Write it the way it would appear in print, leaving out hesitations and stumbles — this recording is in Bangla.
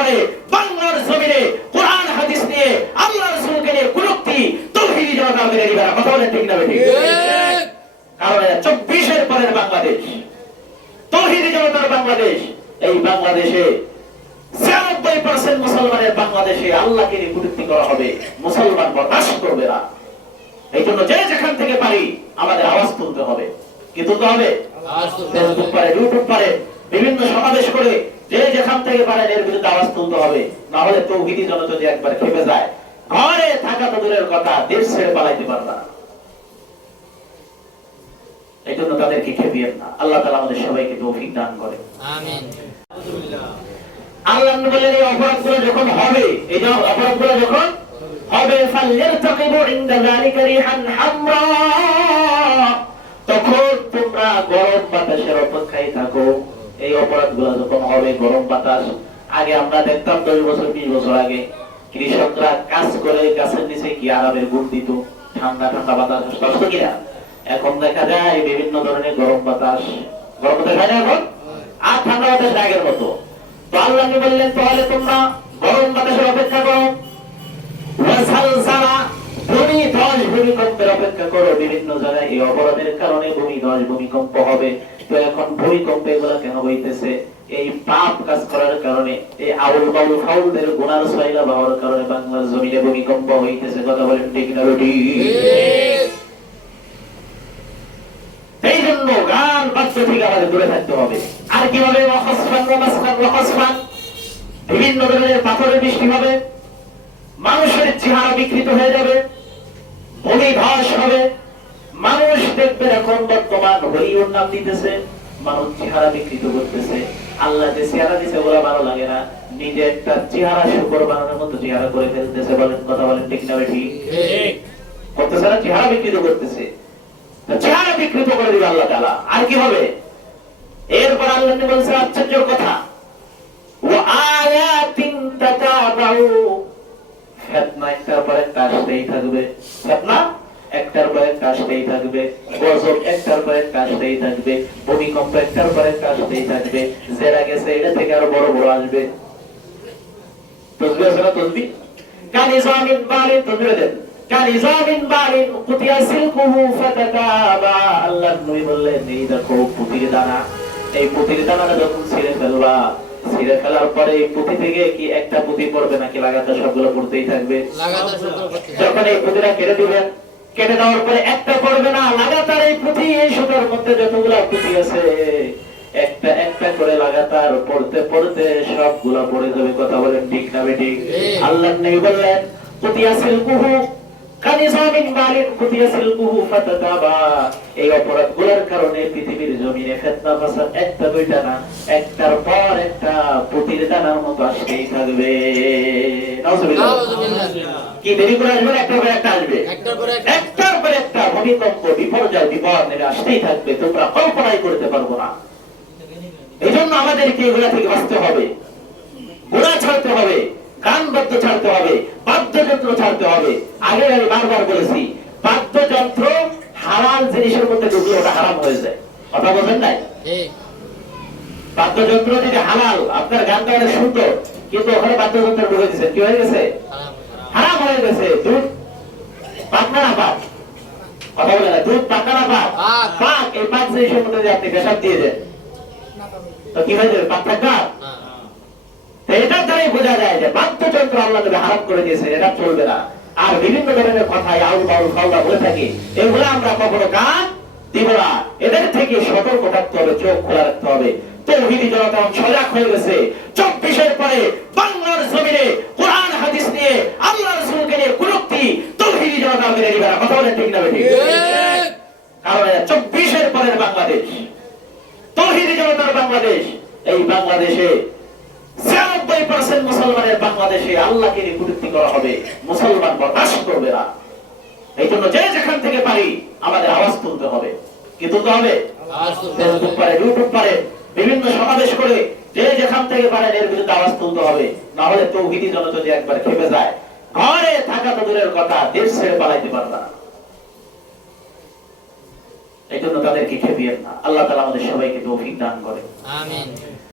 পরে বাংলার জমিনে কোরআন হাদিস নিয়ে আল্লাহ রাসূলকে নিয়ে কুলুক্তি তাওহীদি জনতা মেনে নিবে না। কথা বলেন ঠিক না বেঠিক? কারণ 24-এর পরের বাংলাদেশ, তাওহীদি জনতার বাংলাদেশ, এই বাংলাদেশে 96% মুসলমানের বাংলাদেশে আল্লাহকে নিয়ে কুলুক্তি করা হবে, মুসলমান বরদাস্ত করবে না। এই জন্য যে যেখান থেকে পারি আমাদের আওয়াজ তুলতে হবে। কি তুলতে হবে? ফেসবুক পারে, ইউটিউব পারে, বিভিন্ন সমাবেশ করে যে যেখান থেকে পারেন এর বিরুদ্ধে আওয়াজ তুলতে হবে। না হলে তাওহীদি জনতা যদি একবার খেপে যায়, ঘরে থাকা তো দূরের কথা, দেশ ছেড়ে পালাইতে পারবে না। এই জন্য তাদেরকে খেপিয়েন না। আল্লাহ তাআলা আমাদের সবাইকে তৌফিক দান করে। আমিন। আল্লাহ বলেন এই অপরাধগুলো যখন হবে, এই যে অপরাধগুলো যখন হবে, ফালইরতাকিবু ইনদা যালিকা রিহান হামরা, তখন তোমরা গরম বাতাসের অপেক্ষায় থাকো। এই অপরাধগুলো যখন হবে, গরম বাতাস, আগে আমরা দেখতাম 10 বছর 20 বছর আগে কৃষকরা কাজ করে গাছের নিচে কি আরামের গুড় দিত, ঠান্ডা ঠান্ডা বাতাস আসতো কিনা। এখন দেখা যায় বিভিন্ন ধরনের গরম বাতাস, গরম বাতাস হয় না এখন, আর ঠান্ডা বাতাস আগের মতো। তো আল্লাহ বললেন তাহলে তোমরা গরম বাতাসের অপেক্ষা করো, ওয়াসালসালা, ভূমিকম্পের অপেক্ষা করো। বিভিন্ন জায়গায় এই অপরাধের কারণে ভূমিকম্প হবে। তো এখন ভূমিকম্প এগুলা কেন হইতেছে? এই পাপ কাজ করার কারণে, এই আউল বাউল ফাউলদের গুনার সয়লা হওয়ার কারণে বাংলার জমিনে ভূমিকম্প হইতেছে। কথা বলেন ঠিক না ঠিক? এই জন্য গান বাদ্য থেকে আমাদের দূরে থাকতে হবে। আর কিভাবে? বিভিন্ন ধরনের পাথরের বৃষ্টি হবে, মানুষের চেহারা বিকৃত হয়ে যাবে, ভূমি ধস হবে। মানুষ দেখবেন এখন বর্তমান হরিউর নাম দিতেছে, মানুষ চেহারা বিকৃত করতেছে। আল্লাহ যে চেহারা দিছে ওরা ভালো লাগে না, নিজে একটা চেহারা শুকর বানানোর মতো চেহারা করে ফেলতেছে। বলেন, কথা বলেন ঠিক না ঠিক? করতেছে না? চেহারা বিকৃত করতেছে, চেহারা বিকৃত করে দিবে আল্লাহ তাআলা। আর কি হবে? এরপর আল্লাহ বলছে আশ্চর্যের কথা, ওয়া আয়াতিন তাতাবাউ, ফিতনা একটার পর একটা আসতেই থাকবে, ফিতনা একটার পর একটা আসতেই থাকবে, গজব একটার পর একটা আসতেই থাকবে, ভূমিকম্প একটার পর একটা আসতেই থাকবে, যেটা গেছে এটা থেকে আরো বড় বড় আসবে। তসবিহ আছে না? তসবিহ কানিজামিন বালিন, তসবিহ দেন, কানিজামিন বালিন কুতিয়া সিলকুহু ফাতাকাবা। আল্লাহ নবী বললেন এই দেখো পুতির দানা, এই পুতির দানাটা যখন ছিঁড়ে ফেলবা, ছিঁড়ে ফেলার পরে এই পুঁতি থেকে কি একটা পুঁতি পড়বে নাকি লাগাতার সবগুলো পড়তেই থাকবে? যখন এই পুঁতিটা কেটে দিবেন, কেটে দেওয়ার পরে একটা পড়বে না, লাগাতার এই পুঁতি, এই সুতার মধ্যে যতগুলা পুঁতি আছে একটা একটা করে লাগাতার পড়তে পড়তে সবগুলা পড়ে যাবে। কথা বলেন ঠিক না বেঠিক? আল্লাহ নবী বললেন কুতিয়া সিলকুহু কানিজামিন বালিন কুতিয়া সিলকুহু ফাতাতাবা। এই অপরাধগুলোর কারণে পৃথিবীর জমিনে ফিতনা ফাসাদ একটা দুইটা না, একটার পর একটা পুতির দানার মতো আসতেই থাকবে। নাউজুবিল্লাহ। কি দেরি করে আসবে? একটার পর একটা আসবে, একটার পর একটা ভূমিকম্প, বিপর্যয়, বিপদ নেমে আসতেই থাকবে, তোমরা কল্পনাই করতে পারবো না। এই জন্য আমাদেরকে এগুলা থেকে বাঁচতে হবে, গুনাহ ছাড়তে হবে, গান বাদ্য ছাড়তে হবে, বাদ্যযন্ত্র ছাড়তে হবে। আগে আমি বারবার বলেছি, বাদ্যযন্ত্র হালাল জিনিসের মধ্যে ঢুকলে ওটা হারাম হয়ে যায়। কথা বলেন নাই? বাদ্যযন্ত্র যদি হালাল, আপনার গানটা অনেক সুন্দর, কিন্তু ওখানে বাদ্যযন্ত্র ঢুকে দিয়েছেন, কি হয়ে গেছে? হারাম হয়ে গেছে। দুধ পাকনা না পাক? কথা বলে না, দুধ পাকনা না পাক? পাক। এই পাক জিনিসের মধ্যে যদি আপনি পেশাব দিয়ে দেন তো কি হয়ে যাবে? পাক থাকবে? এটা দ্বারাই বোঝা যায় যে বাদ্যযন্ত্র আল্লাহ নবী হারাম করে দিয়েছে, এটা চলবে না। আর বিভিন্ন ধরনের কথা আউল বাউল খাওয়া বলে থাকি, এগুলো আমরা কখনো কান দিব না। এদের থেকে সতর্ক থাকতে হবে, চোখ খোলা রাখতে হবে। তাওহীদি জনতা সজাগ হয়ে গেছে। 24-এর পরে বাংলার জমিনে কোরআন হাদিস নিয়ে আল্লাহ রাসূলকে নিয়ে কুলুক্তি তাওহীদি জনতা মেনে নিবে না। কথা বলেন ঠিক না ঠিক? কারণ 24-এর পরের বাংলাদেশ, তাওহীদি জনতার বাংলাদেশ, এই বাংলাদেশে 96% মুসলমানের বাংলাদেশে আল্লাহকে নিয়ে কুলুক্তি করা হবে, মুসলমান বরদাস্ত করবে না। এই জন্য যে যেখান থেকে পারি আমাদের আওয়াজ তুলতে হবে। কি তুলতে হবে? ফেসবুক পারে, ইউটিউব পারে, বিভিন্ন সমাবেশ করে যে যেখান থেকে পারেন এর বিরুদ্ধে আওয়াজ তুলতে হবে। না হলে তাওহীদি জনতা যদি একবার খেপে যায়, ঘরে থাকা তো দূরের কথা, দেশ ছেড়ে পালাইতে পারবে না। এই জন্য তাদেরকে খেপিয়েন না। আল্লাহ তাআলা আমাদের সবাইকে তৌফিক দান করে। আমিন।